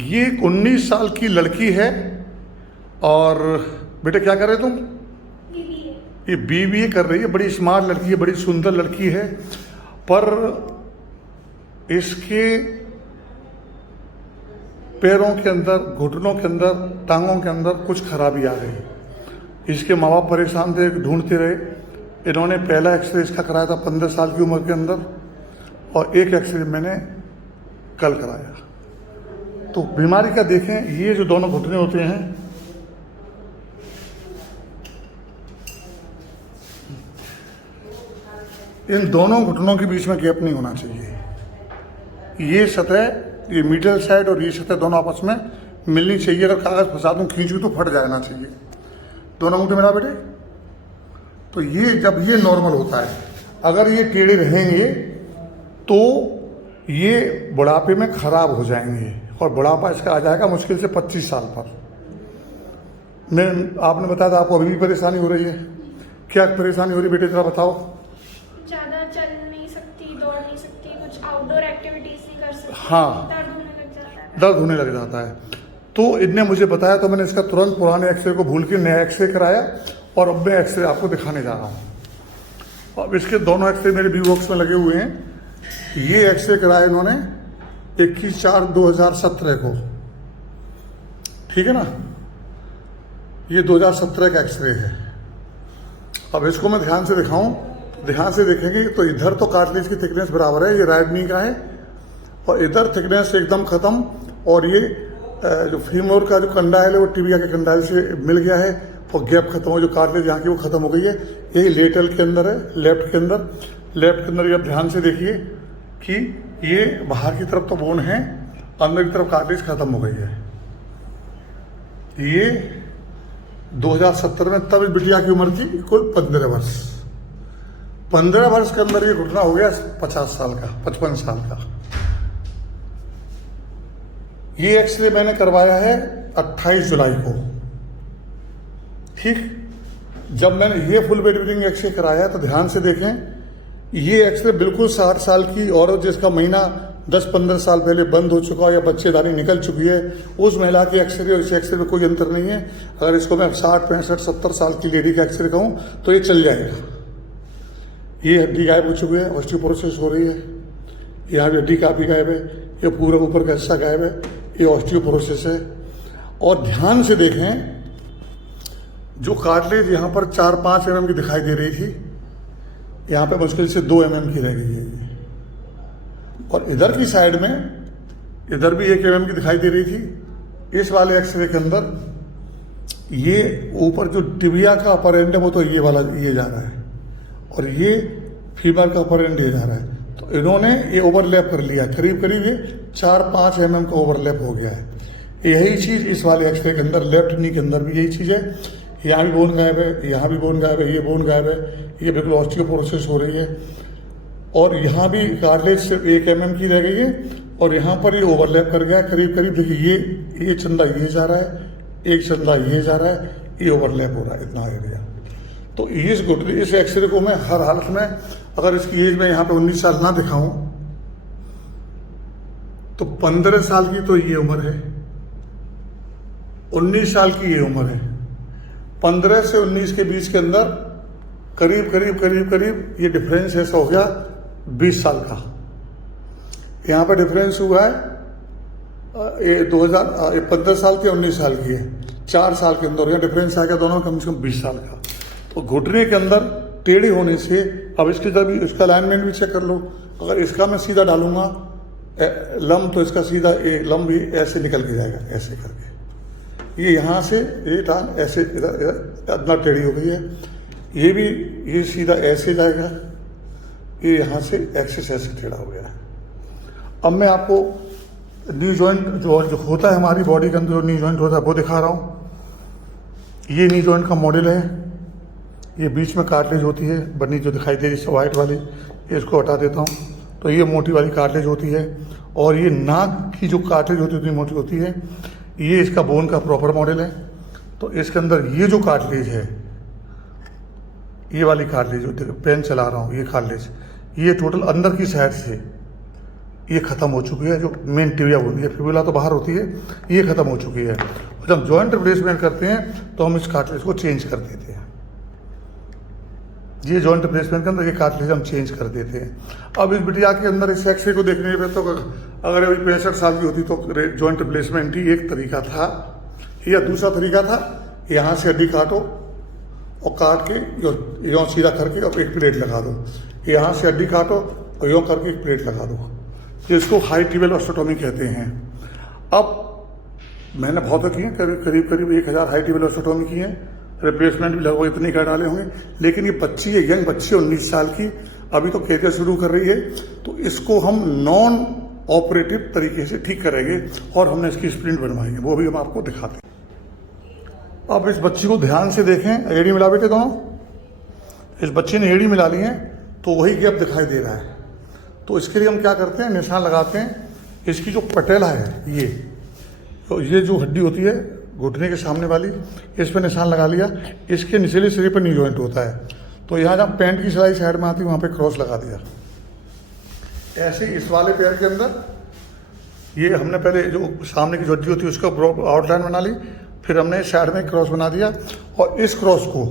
ये एक 19 साल की लड़की है। और बेटे क्या कर रहे तुम? ये बीबीए कर रही है। बड़ी स्मार्ट लड़की है, बड़ी सुंदर लड़की है, पर इसके पैरों के अंदर, घुटनों के अंदर, टांगों के अंदर कुछ खराबी आ गई। इसके माँ बाप परेशान थे, ढूंढते रहे। इन्होंने पहला एक्सरे इसका कराया था 15 साल की उम्र के अंदर, और एक एक्सरे मैंने कल कराया। तो बीमारी का देखें, ये जो दोनों घुटने होते हैं, इन दोनों घुटनों के बीच में गैप नहीं होना चाहिए। ये सतह, ये मिडल साइड और ये सतह दोनों आपस में मिलनी चाहिए। अगर कागज फंसा दूं, खींचूं तो फट जाना चाहिए। दोनों अंगूठे मिला बेटे। तो ये जब ये नॉर्मल होता है, अगर ये टेढ़े रहेंगे तो ये बुढ़ापे में खराब हो जाएंगे, और बुढ़ापा इसका आ जाएगा मुश्किल से 25 साल पर। मैं आपने बताया था आपको अभी भी परेशानी हो रही है। क्या परेशानी हो रही है बेटे, जरा बताओ। ज्यादा चल नहीं सकती, दौड़ नहीं सकती, कुछ आउटडोर एक्टिविटीज नहीं कर सकती। हाँ, दर्द होने लग जाता है। दर्द होने लग जाता है। तो इनने मुझे बताया, तो मैंने इसका तुरंत पुराने एक्सरे को भूल के नया एक्सरे कराया, और अब मैं एक्सरे आपको दिखाने जा रहा हूँ। अब इसके दोनों एक्सरे मेरे बी बॉक्स में लगे हुए हैं। ये एक्सरे कराया इन्होंने 21/4/2017 को, ठीक है ना। ये 2017 का एक्सरे है। अब इसको मैं ध्यान से दिखाऊं, ध्यान से देखेंगे तो इधर तो कार्टिलेज की थिकनेस बराबर है, ये राइट नी का है, और इधर थिकनेस एकदम खत्म, और ये जो फीमोर का जो कंडाइल है वो टिबिया के कंडाइल से मिल गया है, और गैप खत्म हो, जो कार्टिलेज यहाँ की वो खत्म हो गई है। यही लेटरल के अंदर है, लेफ्ट के अंदर। लेफ्ट के अंदर ये आप ध्यान से देखिए कि ये बाहर की तरफ तो बोन है, अंदर की तरफ कार्टिलेज खत्म हो गई है। ये 2017 में, तब इस बिटिया की उम्र थी कुल 15 वर्ष। 15 वर्ष के अंदर ये घुटना हो गया 50 साल का, 55 साल का। ये एक्सरे मैंने करवाया है 28 जुलाई को, ठीक। जब मैंने ये फुल बेड रीडिंग एक्सरे कराया तो ध्यान से देखें, ये एक्सरे बिल्कुल 60 साल की औरत जिसका महीना 10-15 साल पहले बंद हो चुका है या बच्चेदानी निकल चुकी है, उस महिला के एक्सरे और इस एक्सरे में कोई अंतर नहीं है। अगर इसको मैं 60, 65, 70 साल की लेडी का एक्सरे कहूँ तो ये चल जाएगा। ये हड्डी गायब हो चुकी है, ऑस्टियोपोरोसिस हो रही है। यहाँ भी हड्डी काफी गायब है, ये पूरा ऊपर का हिस्सा गायब है, ये ऑस्टियोपोरोसिस है। और ध्यान से देखें, जो कार्टिलेज यहाँ पर 4-5 mm की दिखाई दे रही थी, यहाँ पे मुश्किल से 2 mm की रह गई है। और इधर की साइड में, इधर भी 1 mm की दिखाई दे रही थी। इस वाले एक्सरे के अंदर ये ऊपर जो टिबिया का अपर एंड है वो तो ये वाला ये जा रहा है, और ये फीमर का अपर एंड ये जा रहा है। तो इन्होंने ये ओवरलैप कर लिया, करीब करीब ये 4-5 mm का ओवरलैप हो गया है। यही चीज इस वाले एक्सरे के अंदर, लेफ्ट नी के अंदर भी यही चीज है। यहाँ भी बोन गायब है, यहाँ भी बोन गायब है, ये बोन गायब है, ये बिल्कुल ऑस्टियोपोरोसिस हो रही है। और यहाँ भी कार्टिलेज सिर्फ 1 mm की रह गई है, और यहाँ पर ये ओवरलैप कर गया है करीब करीब। देखिए ये चंदा ये जा रहा है, एक चंदा ये जा रहा है, ये ओवरलैप हो रहा है, इतना एरिया। तो इस एक्सरे को मैं हर हालत में, अगर इसकी एज में यहाँ पे 19 साल ना दिखाऊं तो 15 साल की तो ये उम्र है, 19 साल की ये उम्र है। 15 से 19 के बीच के अंदर करीब करीब ये डिफरेंस ऐसा हो गया 20 साल का। यहाँ पे डिफरेंस हुआ है, ये 15 साल की 19 साल की है, 4 साल के अंदर यहाँ डिफरेंस आ गया, दोनों कम से कम 20 साल का। तो घुटने के अंदर टेढ़े होने से, अब इसकी जब इसका अलाइनमेंट भी चेक कर लो। अगर इसका मैं सीधा डालूंगा लम, तो इसका सीधा एक लम भी ऐसे निकल के जाएगा, ऐसे करके। ये यहाँ से ये टांग ऐसे इधर इतना टेढ़ी हो गई है, ये भी ये सीधा ऐसे जाएगा, ये यहाँ से एक्सेस ऐसे टेढ़ा हो गया है। अब मैं आपको नी जॉइंट जो होता है हमारी बॉडी के अंदर, जो नी जॉइंट होता है वो दिखा रहा हूँ। ये नी जॉइंट का मॉडल है। ये बीच में कार्टिलेज होती है बनी, जो दिखाई दे रही है वाइट वाली, इसको हटा देता हूँ तो ये मोटी वाली कार्टिलेज होती है। और ये नाक की जो कार्टिलेज होती है उतनी मोटी होती है। ये इसका बोन का प्रॉपर मॉडल है। तो इसके अंदर ये जो कार्टिलेज है, ये वाली कार्टिलेज, पेन चला रहा हूँ, ये कार्टिलेज, ये टोटल अंदर की साइड से ये ख़त्म हो चुकी है, जो मेन टिबिया होती है, फिबुला तो बाहर होती है, ये ख़त्म हो चुकी है। और जब जॉइंट रिप्लेसमेंट करते हैं तो हम इस कार्टिलेज को चेंज कर देते हैं। ये जॉइंट रिप्लेसमेंट के अंदर ये कार्टिलेज हम चेंज कर देते हैं। अब इस बिटिया के अंदर इस एक्सरे को देखने पे तो अगर अभी 65 साल की होती तो जॉइंट रिप्लेसमेंट ही एक तरीका था, या दूसरा तरीका था यहाँ से हड्डी काटो और काट के यों सीधा करके और एक प्लेट लगा दो, यहाँ से हड्डी काटो और यों करके एक प्लेट लगा दो, जिसको हाई टिबियल ऑस्टेक्टोमी कहते हैं। अब मैंने बहुत किए, करीब करीब 1000 हाई टिबियल ऑस्टेक्टोमी की हैं, रिप्लेसमेंट भी लगभग इतने कर डाले होंगे। लेकिन ये बच्ची है, यंग बच्ची 19 साल की, अभी तो कैरियर शुरू कर रही है, तो इसको हम नॉन ऑपरेटिव तरीके से ठीक करेंगे और हमने इसकी स्प्लिंट बनवाएंगे, वो भी हम आपको दिखाते हैं। अब इस बच्ची को ध्यान से देखें, एड़ी मिला बेटे दोनों, इस बच्ची ने एड़ी मिला ली है तो वही गैप दिखाई दे रहा है। तो इसके लिए हम क्या करते हैं, निशान लगाते हैं। इसकी जो पटेला है ये, तो ये जो हड्डी होती है घुटने के सामने वाली, इस पर निशान लगा लिया। इसके निचले सिरे पर नी जॉइंट होता है, तो यहाँ जहाँ पैंट की सिलाई साइड में आती है वहाँ पे क्रॉस लगा दिया। ऐसे इस वाले पैर के अंदर ये हमने पहले जो सामने की जो हड्डी होती है उसका आउटलाइन बना ली, फिर हमने साइड में क्रॉस बना दिया और इस क्रॉस को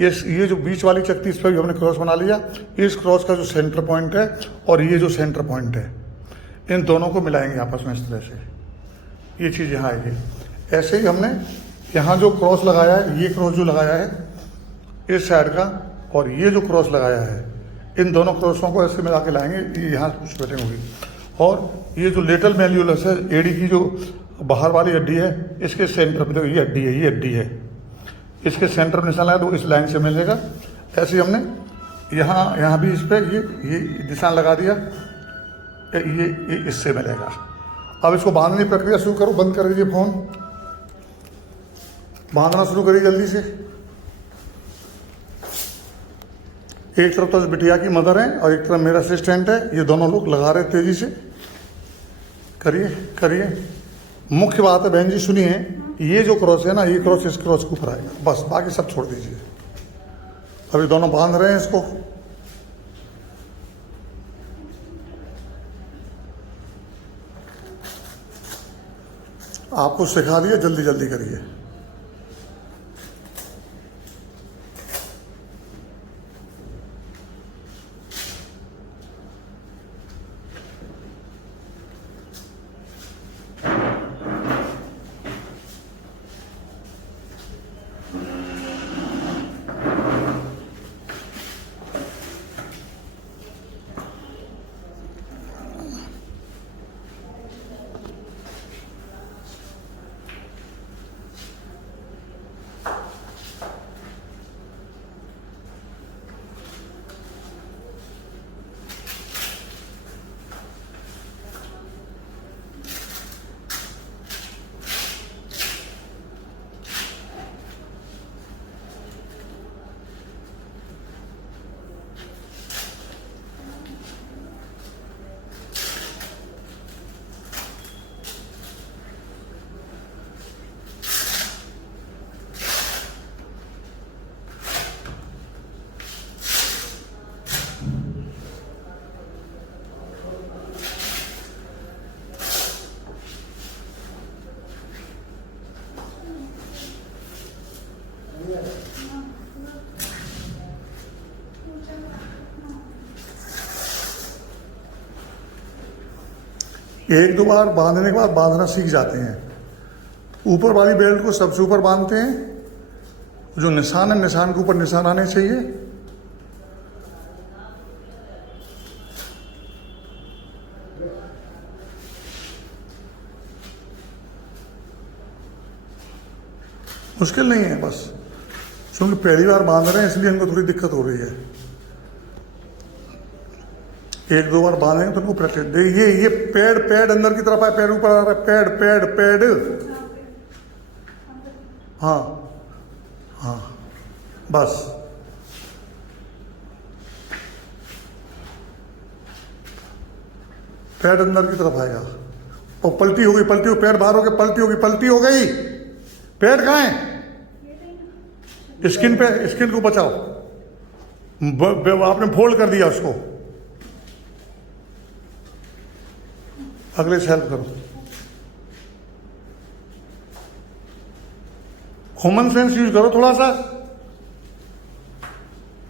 ये जो बीच वाली चकती इस पर भी हमने क्रॉस बना लिया। इस क्रॉस का जो सेंटर पॉइंट है और ये जो सेंटर पॉइंट है, इन दोनों को मिलाएंगे आपस में इस तरह से, ये चीज़ यहाँ आएगी। ऐसे ही हमने यहाँ जो क्रॉस लगाया है, ये क्रॉस जो लगाया है इस साइड का, और ये जो क्रॉस लगाया है, इन दोनों क्रॉसों को ऐसे मिला के लाएंगे, ये यहाँ कुछ फिटिंग होगी। और ये जो लेटरल मैल्यूलस है, एड़ी की जो बाहर वाली हड्डी है, इसके सेंटर पर ये हड्डी है, ये हड्डी है, इसके सेंटर में निशान लगा तो इस लाइन से मिलेगा। ऐसे हमने यहाँ भी इस पर ये निशान लगा दिया, ये इससे मिलेगा। अब इसको बांधने की प्रक्रिया शुरू करो, बंद कर दीजिए फोन, बांधना शुरू करिए जल्दी से। एक तरफ तो इस बिटिया की मदर है और एक तरफ मेरा असिस्टेंट है, ये दोनों लोग लगा रहे तेजी से। करिए। मुख्य बात है बहन जी, सुनिए, ये जो क्रॉस है ना, ये क्रॉस इस क्रॉस के ऊपर आएगा, बस, बाकी सब छोड़ दीजिए। अभी दोनों बांध रहे हैं इसको। आपको सिखा दिया, जल्दी जल्दी करिए। एक दो बार बांधने के बाद बांधना सीख जाते हैं। ऊपर वाली बेल्ट को सबसे ऊपर बांधते हैं, जो निशान है निशान के ऊपर निशान आने चाहिए। मुश्किल नहीं है, बस क्योंकि पहली बार बांध रहे हैं इसलिए इनको थोड़ी दिक्कत हो रही है। एक दो बार बांधेंगे तो उनको प्रैक्टिस दे। ये पैड अंदर की तरफ है, पैर ऊपर आ रहा है, पैड हाँ बस। पैड अंदर की तरफ आएगा और पलटी हो गई, पैर बाहर हो गया, पलटी हो गई। पैड कहाँ है? स्किन को बचाओ, आपने फोल्ड कर दिया उसको। अगले से हेल्प करो। कॉमन सेंस यूज करो थोड़ा सा।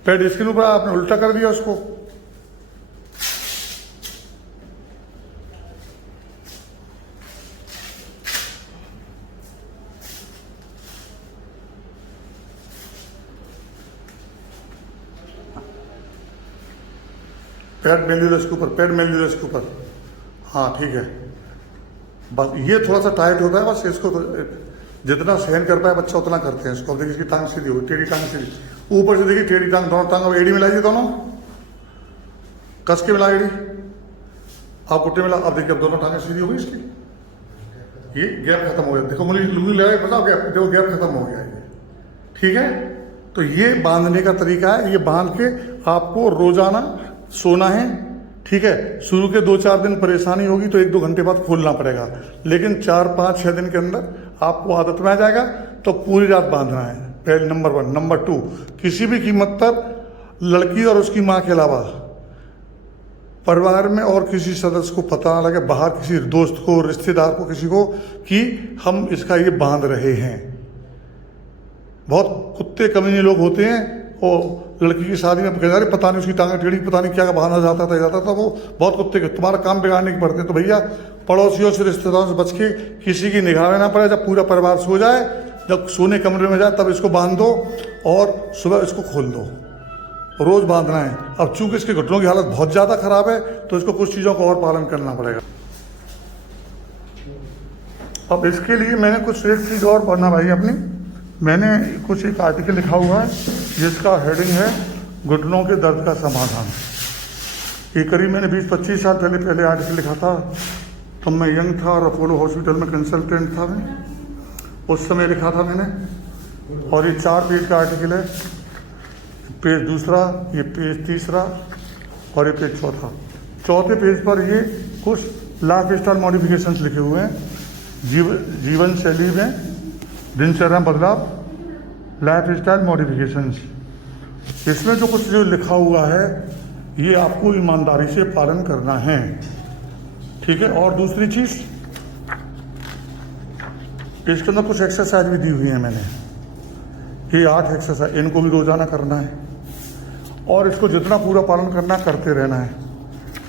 पैड इसके ऊपर आपने उल्टा कर दिया उसको। पैड मेल्यूरस के ऊपर, पैड मेल्यूरस के ऊपर। हाँ ठीक है, बस ये थोड़ा सा टाइट होता है, बस इसको जितना सहन कर पाए बच्चा उतना करते हैं इसको। अब देखिए इसकी टांग सीधी होगी, टेढ़ी टांग सीधी, ऊपर से देखिए टेढ़ी टांग, दोनों टांग। अब एड़ी मिलाइए, दोनों कस के मिला एड़ी, आप घुट्टे मिला। अब देखिए अब दोनों टांगें सीधी हो गई इसकी, ये गैप खत्म हो गया। देखो मुझे लुंगी लगाई, बताओ गैप, देखो गैप खत्म हो गया ये। ठीक है, तो ये बांधने का तरीका है। ये बांध के आपको रोजाना सोना है। ठीक है, शुरू के 2-4 दिन परेशानी होगी तो 1-2 घंटे बाद खोलना पड़ेगा, लेकिन 4-5-6 दिन के अंदर आपको आदत में आ जाएगा। तो पूरी रात बांधना है, पहले नंबर 1। नंबर 2, किसी भी कीमत पर लड़की और उसकी माँ के अलावा परिवार में और किसी सदस्य को पता ना लगे, बाहर किसी दोस्त को, रिश्तेदार को, किसी को, कि हम इसका ये बांध रहे हैं। बहुत कुत्ते कमीने लोग होते हैं, और लड़की की शादी में कहते पता नहीं उसकी टांगें टेढ़ी, पता नहीं क्या बहाना जाता था। वो बहुत कुत्ते के तुम्हारा काम बिगाड़ने के पड़ते हैं। तो भैया पड़ोसियों से, रिश्तेदारों से बच के, किसी की निगाह में ना पड़े। जब पूरा परिवार सो जाए, जब सोने कमरे में जाए, तब इसको बांध दो और सुबह इसको खोल दो। रोज बांधना है। अब चूंकि इसके घुटनों की हालत बहुत ज़्यादा खराब है, तो इसको कुछ चीज़ों का और पालन करना पड़ेगा। अब इसके लिए मैंने कुछ एक चीज़ और पढ़ना भाई अपनी, मैंने कुछ एक आर्टिकल लिखा हुआ है जिसका हेडिंग है घुटनों के दर्द का समाधान। ये करीब मैंने 20-25 साल पहले आर्टिकल लिखा था। तब मैं यंग था और अपोलो हॉस्पिटल में कंसल्टेंट था मैं, उस समय लिखा था मैंने। और ये 4 पेज का आर्टिकल है, पेज दूसरा, ये पेज तीसरा और ये पेज चौथा। चौथे पेज पर ये कुछ लाइफ स्टाइल मॉडिफिकेशंस लिखे हुए हैं। जीवन शैली में दिनचर्या बदलाव, लाइफ स्टाइल मॉडिफिकेशंस। इसमें जो कुछ जो लिखा हुआ है ये आपको ईमानदारी से पालन करना है। ठीक है, और दूसरी चीज़ इसके अंदर कुछ एक्सरसाइज भी दी हुई है मैंने। ये 8 एक्सरसाइज, इनको भी रोजाना करना है और इसको जितना पूरा पालन करना है करते रहना है।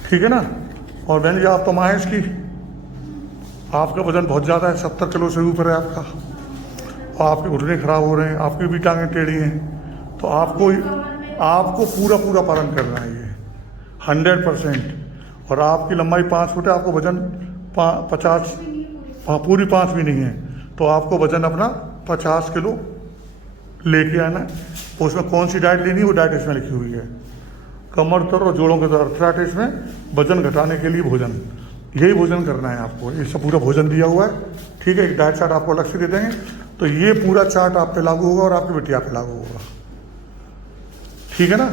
ठीक है ना। और बहन जी आप तो माँ हैं इसकी, आपका वजन बहुत ज़्यादा है, 70 किलो से ऊपर है आपका, और आपके घुटने खराब हो रहे हैं, आपकी भी टांगें टेढ़ी हैं, तो आपको पूरा पालन करना है ये 100%। और आपकी लंबाई 5 फुट है, आपको वजन 50, पूरी 5 भी नहीं है, तो आपको वजन अपना 50 किलो लेके आना है। उसमें कौन सी डाइट लेनी है वो डाइट इसमें लिखी हुई है। कमर दर्द और जोड़ों के दर्द, अर्थराइटिस में वजन घटाने के लिए भोजन, यही भोजन करना है आपको। ये सब पूरा भोजन दिया हुआ है। ठीक है, एक डाइट चार्ट आपको अलग से दे देंगे, तो ये पूरा चार्ट आप पे लागू होगा और आपकी बिटिया पे लागू होगा। ठीक है ना।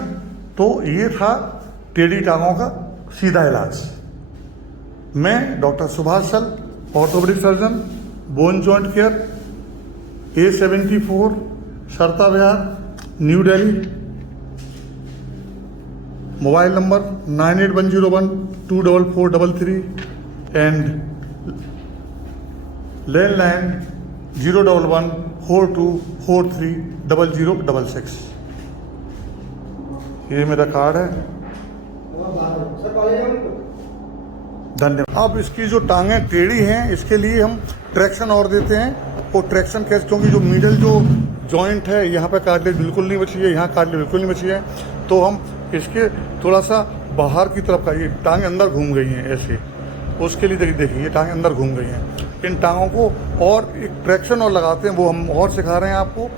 तो ये था टेढ़ी टांगों का सीधा इलाज। मैं doctor Subhash Sal, orthopaedic surgeon, bone joint care, A74 Sarita Vihar, new Delhi. Mobile number 9810124433 and landline 01142430066। ये मेरा कार्ड है। धन्यवाद। अब इसकी जो टांगें टेढ़ी हैं इसके लिए हम ट्रैक्शन और देते हैं। वो ट्रैक्शन कैसे, क्योंकि जो मिडल जो जॉइंट है यहाँ पे कार्टिलेज बिल्कुल नहीं बची है, यहाँ कार्टिलेज बिल्कुल नहीं बची है, तो हम इसके थोड़ा सा बाहर की तरफ का, ये टांगें अंदर घूम गई हैं ऐसे, उसके लिए देखिए ये टांगें अंदर घूम गई हैं। इन टांगों को और एक ट्रैक्शन और लगाते हैं, वो हम और सिखा रहे हैं आपको।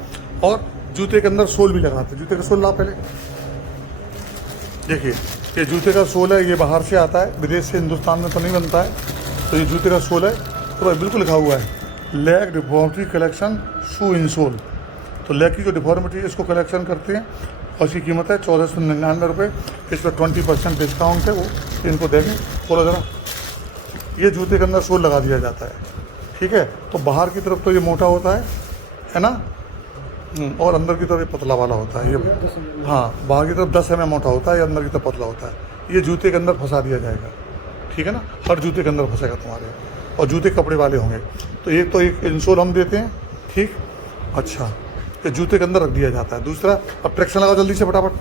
और जूते के अंदर सोल भी लगाते हैं। जूते का सोल ला पहले देखिए, ये जूते का सोल है, ये बाहर से आता है, विदेश से, हिंदुस्तान में तो नहीं बनता है। तो ये जूते का सोल है, तो भाई बिल्कुल लिखा हुआ है लेग डिफॉर्मिटी कलेक्शन शू इन सोल। तो लेग की जो डिफॉर्मिटी है इसको कलेक्शन करते हैं और इसकी कीमत है 1499 रुपये। इस पर 20% डिस्काउंट है, वो इनको देंगे। बोलो ज़रा, ये जूते के अंदर सोल लगा दिया जाता है। ठीक है, तो बाहर की तरफ तो ये मोटा होता है ना, और अंदर की तरफ ये पतला वाला होता है। ये हाँ, बाहर की तरफ 10 mm मोटा होता है, ये अंदर की तरफ पतला होता है। ये जूते के अंदर फंसा दिया जाएगा। ठीक है ना, हर जूते के अंदर फंसेगा तुम्हारे, और जूते कपड़े वाले होंगे। तो एक इंसोल हम देते हैं, ठीक, अच्छा, ये जूते के अंदर रख दिया जाता है। दूसरा, अब ट्रैक्शन लगाओ जल्दी से फटाफट।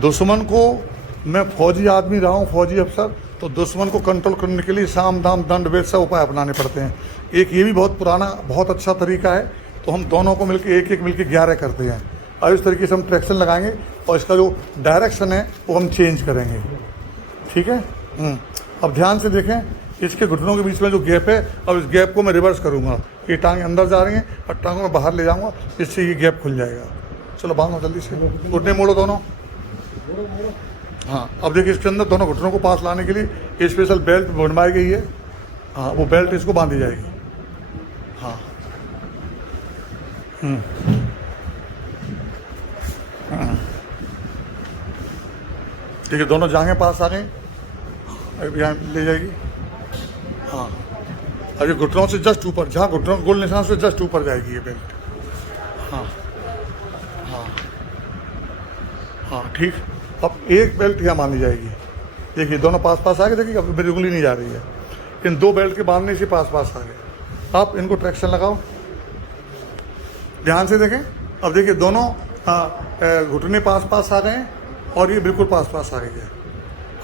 दुश्मन को, मैं फौजी आदमी रहा हूँ, फौजी अफसर, तो दुश्मन को कंट्रोल करने के लिए साम दाम दंड भेद सब उपाय अपनाने पड़ते हैं। एक ये भी बहुत पुराना बहुत अच्छा तरीका है, तो हम दोनों को मिलकर एक मिलकर 11 करते हैं। और इस तरीके से हम ट्रैक्शन लगाएंगे और इसका जो डायरेक्शन है वो हम चेंज करेंगे, ठीक है। अब ध्यान से देखें, इसके घुटनों के बीच में जो गैप है, अब इस गैप को मैं रिवर्स करूँगा। ये टांगें अंदर जा रही हैं और टांगों में बाहर ले जाऊँगा, इससे ये गैप खुल जाएगा। चलो बांधो जल्दी से, घुटने मोड़ो दोनों। हाँ, अब देखिए इसके अंदर दोनों घुटनों को पास लाने के लिए स्पेशल बेल्ट बनवाई गई है। हाँ, वो बेल्ट इसको बांधी जाएगी। हाँ, देखिए दोनों जांघें पास आ गई, अब यहाँ ले जाएगी। हाँ, अब ये घुटनों से जस्ट ऊपर, जहाँ घुटनों गोल निशान से जस्ट ऊपर जाएगी ये बेल्ट। हाँ हाँ हाँ, ठीक। अब एक बेल्ट यहाँ बांधी जाएगी, देखिए दोनों पास पास आ गए, देखिए अब मेरी उंगली नहीं जा रही है, इन दो बेल्ट के बांधने से पास पास आ गए। आप इनको ट्रैक्शन लगाओ, ध्यान से देखें। अब देखिए दोनों घुटने पास पास आ गए हैं और ये बिल्कुल पास पास आ गई है।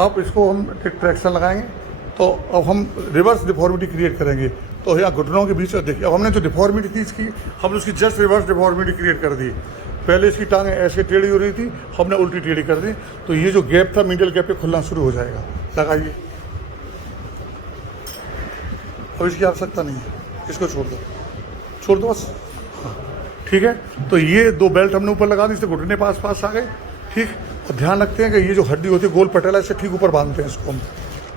अब इसको हम एक ट्रैक्शन लगाएंगे, तो अब हम रिवर्स डिफॉर्मिटी क्रिएट करेंगे। तो यहाँ घुटनों के बीच में देखिए, अब हमने जो डिफॉर्मिटी थी इसकी, हमने उसकी जस्ट रिवर्स डिफॉर्मिटी क्रिएट कर दी। पहले इसकी टांगें ऐसे टेढ़ी हो रही थी, हमने उल्टी टेढ़ी कर दी, तो ये जो गैप था मीडियल गैप पे खुलना शुरू हो जाएगा। लगाइए, अब इसकी आवश्यकता नहीं है, इसको छोड़ दो बस। हाँ, ठीक है। तो ये दो बेल्ट हमने ऊपर लगा दी, इससे घुटने पास पास आ गए, ठीक। और ध्यान रखते हैं कि ये जो हड्डी होती है गोल पटेला, इससे ठीक ऊपर बांधते हैं इसको हम।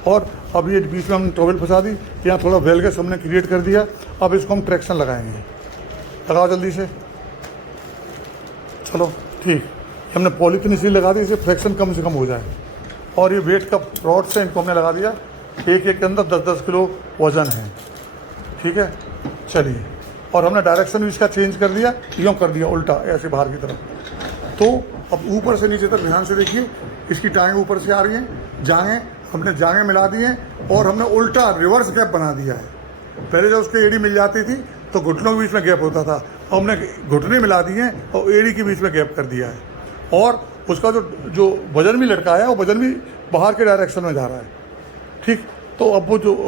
और अब ये बीच में हमने टॉवेल फंसा दी, यहाँ थोड़ा वेलगस हमने क्रिएट कर दिया। अब इसको हम ट्रैक्शन लगाएंगे, लगाओ जल्दी से। चलो ठीक, हमने पॉलीथीन इसलिए लगा दी, इससे फ्रैक्शन कम से कम हो जाए। और ये वेट का रॉड से इनको हमने लगा दिया, एक के अंदर 10-10 किलो वजन है, ठीक है। चलिए, और हमने डायरेक्शन भी इसका चेंज कर दिया, यूँ कर दिया उल्टा, ऐसे बाहर की तरफ। तो अब ऊपर से नीचे तक ध्यान से देखिए, इसकी टांगें ऊपर से आ रही हैं, जांघें हमने जांघें मिला दी हैं, और हमने उल्टा रिवर्स गैप बना दिया है। पहले जब उसकी एड़ी मिल जाती थी तो घुटनों के बीच में गैप होता था, हमने घुटने मिला दिए हैं और एड़ी के बीच में गैप कर दिया है। और उसका जो वजन भी लटकाया है, वो वजन भी बाहर के डायरेक्शन में जा रहा है, ठीक। तो अब वो जो